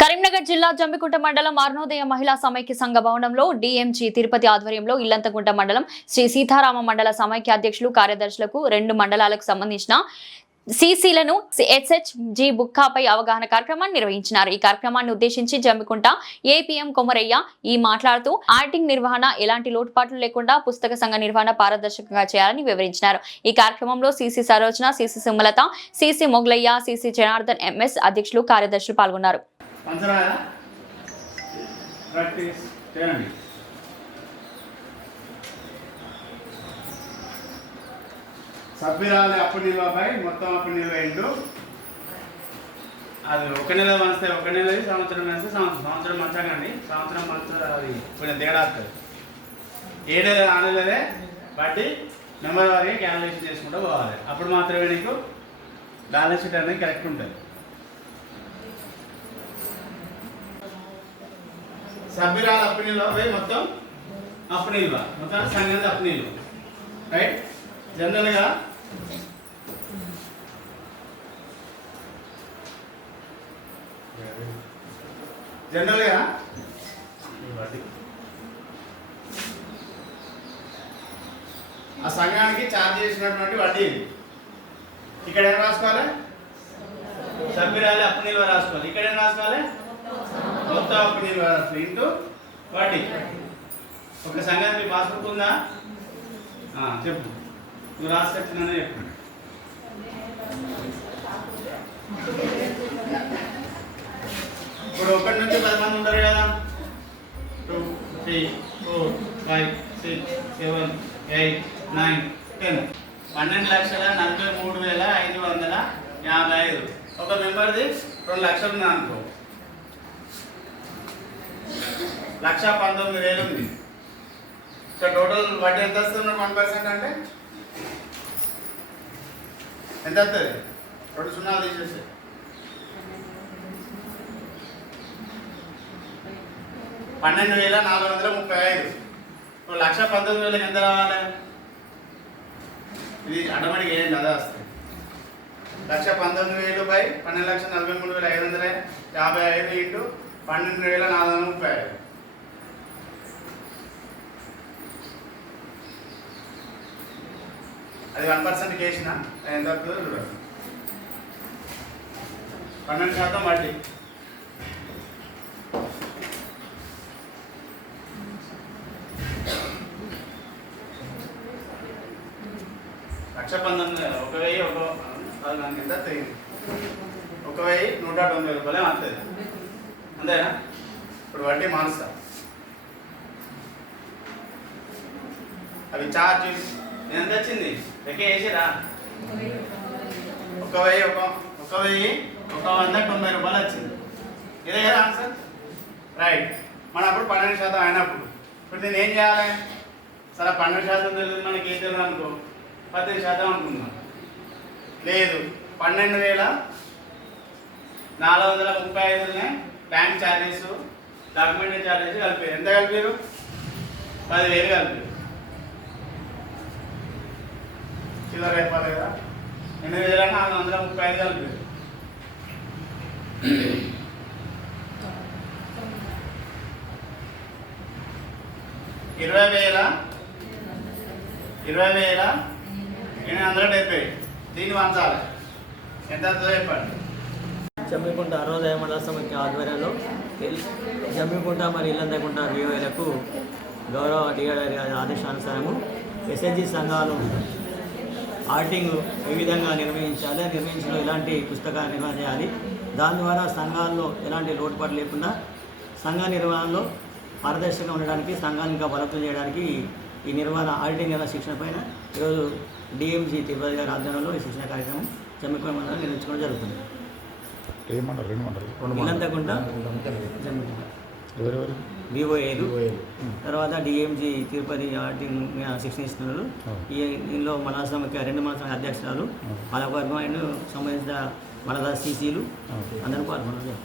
కరీంనగర్ జిల్లా జంబికుంట మండలం అరుణోదయ మహిళా సమైక్య సంఘ భవనంలో డిఎంజీ తిరుపతి ఆధ్వర్యంలో ఇల్లంతకుంట మండలం శ్రీ సీతారామ మండల సమైక్య అధ్యక్షులు కార్యదర్శులకు 2 మండలాలకు సంబంధించిన సిసిలను ఎస్హెచ్జి బుక్కాపై అవగాహన కార్యక్రమాన్ని నిర్వహించారు। ఈ కార్యక్రమాన్ని ఉద్దేశించి జంబికుంట ఏపీఎం కొమరయ్య మాట్లాడుతూ ఆడిటింగ్ నిర్వహణ ఎలాంటి లోటుపాట్లు లేకుండా పుస్తక సంఘ నిర్వహణ పారదర్శకంగా చేయాలని వివరించారు। ఈ కార్యక్రమంలో CC Sarojana, CC Sumalatha, CC Mogalaiah, CC Janardhan MS అధ్యక్షులు కార్యదర్శులు పాల్గొన్నారు। సభ్యురాలు అప్పుడు నిల్వపై మొత్తం అప్పుడు నిల్వ ఏంటో అది 1 నెల వస్తే 1 నెల, సంవత్సరం వస్తే సంవత్సరం మంచండి, సంవత్సరం అది కొంచెం తేడా వస్తుంది। 7 నెలలే బట్టి నెంబర్ వారికి క్యాలిక్యులేషన్ చేసుకుంటూ పోవాలి, అప్పుడు మాత్రమే నీకు బ్యాలెన్స్ షీట్ అనేది కరెక్ట్ ఉంటుంది। సభ్యురాలు అప్పుడు నిల్వపై మొత్తం అప్పుడు నిల్వ, మొత్తం సంగతి అప్పుడు నిల్వ, రైట్। జనరల్గా ఆ సంఘానికి ఛార్జ్ చేసినటువంటి వడ్డీ ఇక్కడ ఏం రాసుకోవాలి? సభ్యురాలు అప్పు నిల్వ రాసుకోవాలి। ఇక్కడ ఏం రాసుకోవాలి? మొత్తం అప్పు నిల్వ రాసుకోవాలి ఇంటూ వడ్డీ। ఒక సంఘానికి పాస్బుక్ ఉందా? చెప్పు, నువ్వు రాసుకొచ్చినా చెప్పు। ఇప్పుడు 1 నుంచి 10 మంది ఉంటారు కదా, 2, 3, 4, 5, 6, 7, 8, 9, 10 12,43,555। ఒక మెంబర్ది 2 లక్షలు ఉంది అనుకో, 1,19,000 ఉంది। సో టోటల్ వడ్డీ ఎంత వస్తుంది? 1% అంటే ఎంత వస్తుంది? 2 సున్నాలు తీసేస్తే 12,435। 1,19,000 ఎంత రావాలి? ఇది ఆటోమేటిక్ ఏంటి అదే వస్తుంది। 1,19,000 బై 12,43,555 ఇంటూ 12,435। అది 1% కేసిన ఎంత వస్తుందో చూడండి। 12% వడ్డీ, లక్ష 19,000 ఎంత 1,190 రూపాయలే వస్తుంది, అంతేనా? ఇప్పుడు వడ్డీ మారుస్తా, అవి ఛార్జెస్ ఎంత వచ్చింది లెక్క వేసిరా? 1,190 రూపాయలు వచ్చింది, ఇదే కదా ఆన్సర్, రైట్। మన అప్పుడు 12% అయినప్పుడు ఇప్పుడు నేను ఏం చేయాలి? సరే 12% తెలియదు మనకి ఏం తెలియదు అనుకో, 10% అనుకుందాం। లేదు, 12,435 బ్యాంక్ ఛార్జెస్, డాక్యుమెంటరీ ఛార్జెస్ కలిపారు। ఎంత కలిపారు? 10,000 కలిపారు। చిల్లర అయిపోవాలి కదా, 8,435 కలిపారు। 20,870 దీన్ని వంచాలి, ఎంత చెప్పండి? జంబికుంట అరుణోదయ మండల సమైక్య ఆధ్వర్యంలో జంబికుంట మరి ఇల్లంతకుంట విఓలకు గౌరవ డిఆర్ఆర్ గారి ఆదేశానుసారము ఎస్హెచ్జి సంఘాలు ఆడిటింగ్ ఏ విధంగా నిర్వహించాలి, నిర్వహించడంలో ఎలాంటి పుస్తకాలు నిర్వహణ చేయాలి, దాని ద్వారా సంఘాల్లో ఎలాంటి లోటుపాటు లేకుండా సంఘ నిర్వహణలో పారదర్శకంగా ఉండడానికి, సంఘాన్ని ఇంకా బలోపేతం చేయడానికి ఈ నిర్వహణ ఆడిటింగ్ నిర్వహణ శిక్షణ పైన ఈరోజు డిఎంజీ తిరుపతి గారి ఆధ్వర్యంలో ఈ శిక్షణ కార్యక్రమం జంబికుంట మండలం నిర్వహించుకోవడం జరుగుతుంది। ఇల్లంతకుంట జంబికుంట విఓఏలు, తర్వాత డిఎంజీ తిరుపతి ఆడిటింగ్ శిక్షణ ఇస్తున్నారు। దీనిలో మండల సమైక్య 2 మండల సమైక్య అధ్యక్షురాలు, పాలకవర్గం అండ్ సంబంధించిన మండల సిసిలు అందరూ పాల్గొన్నారు।